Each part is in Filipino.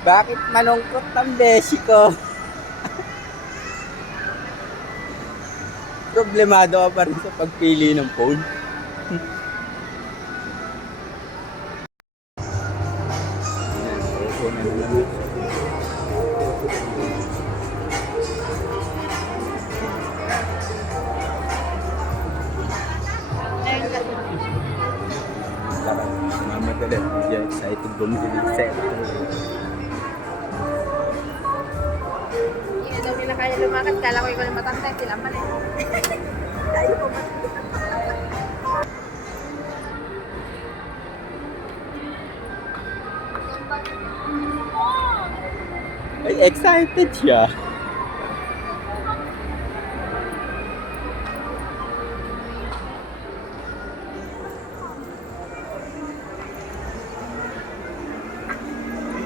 Bakit malungkot ang beshi ko? Problemado ka pa rin sa pagpili ng phone. Mamadali. Hindi excited bumili ng cellphone. Hindi na daw nila kaya lumakad. Kala ko ikaw yung matangtay. Sila man eh. Tayo po man. Ay, excited siya.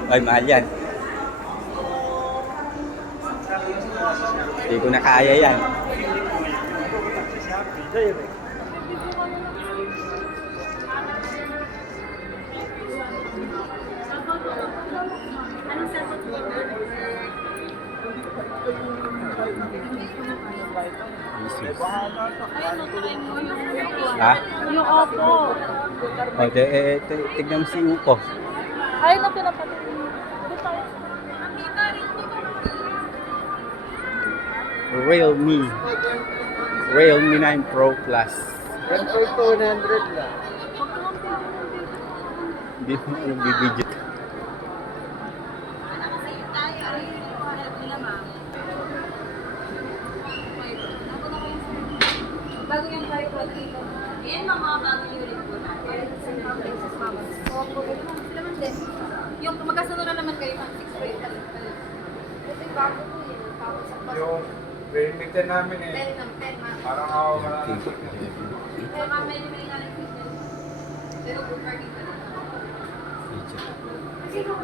Ay, mahal yan. Hindi ko na kaya yan. Anong sagot mo? Ha? Yung Oppo. O, tignan mo si Upo. Ayun na pinapatid. Realme. Realme 9 Pro Plus. 1,200 lang. Hindi mo nagbibidyo. Bago yung Harry Potter ito. Yan mga bagong unit po natin. Sila man din. Yung magkasunod na naman kayo ng 6 rate pa rin. Kasi bago po yun. Bago sa pas. Yung perimeter namin 10 ng 10 ma. parang ako maraming Pero mamaya yung may ngalang signal. Pero good parking pa rin. Kasi kung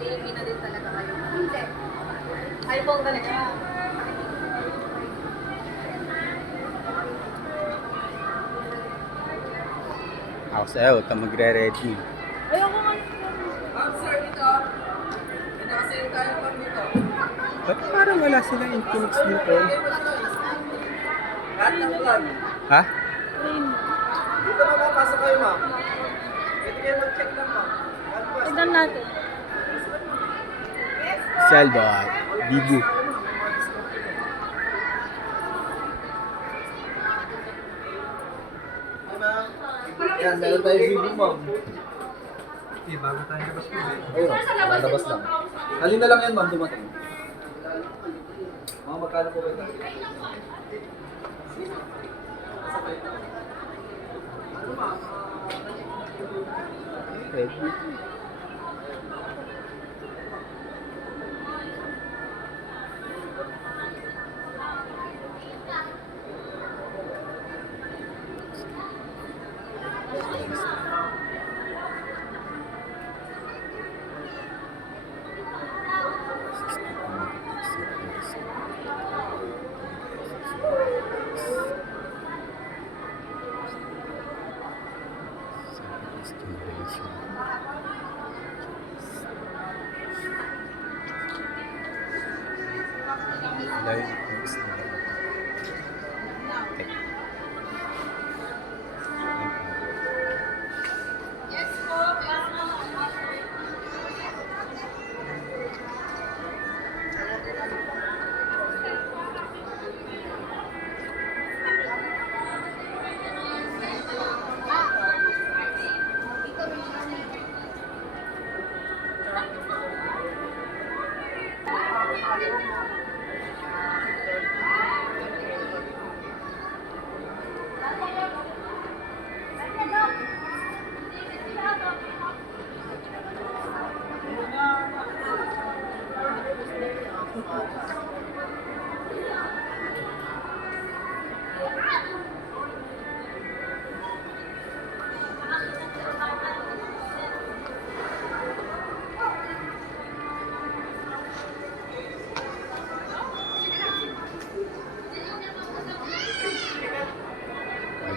Realme na din talaga kayo. Hindi. iPhone talaga. Ako sa'yo, huwag ka magre-ready. Ayoko nga. Ma'am, sir, dito. Pinakasayo tayo pa dito. Ba't parang wala silang Infinix dito? Lahat ng plan. Ha? Dito makapasok kayo, ma'am. Pwede kayo mag-check lang, ma'am. Tignan natin. Cellbot. Bibu. Yan, meron tayo video, ma'am. Okay, bago tayo labas po. Ayun, lalabas lang. Halin na lang yan, ma'am, dumating. Mga magkano po kayo? Ready?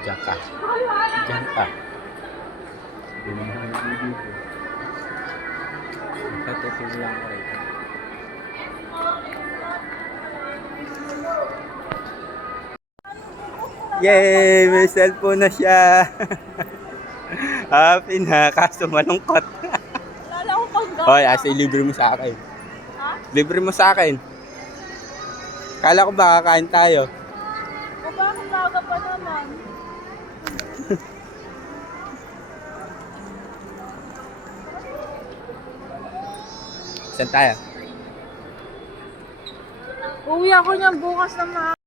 Diyan ka. Diyan ka. Sabi mo na nagbibigay. Sige lang ko rito. Yay! May cellphone na siya. Happy na, kaso malungkot. Wala akong paggawa. Hoy, asa libre mo sa akin. Ha? Libre mo sa akin. Kala ko ba kakain tayo? O bakit baga pa naman? Saan tayo? Uwi ako niyan bukas na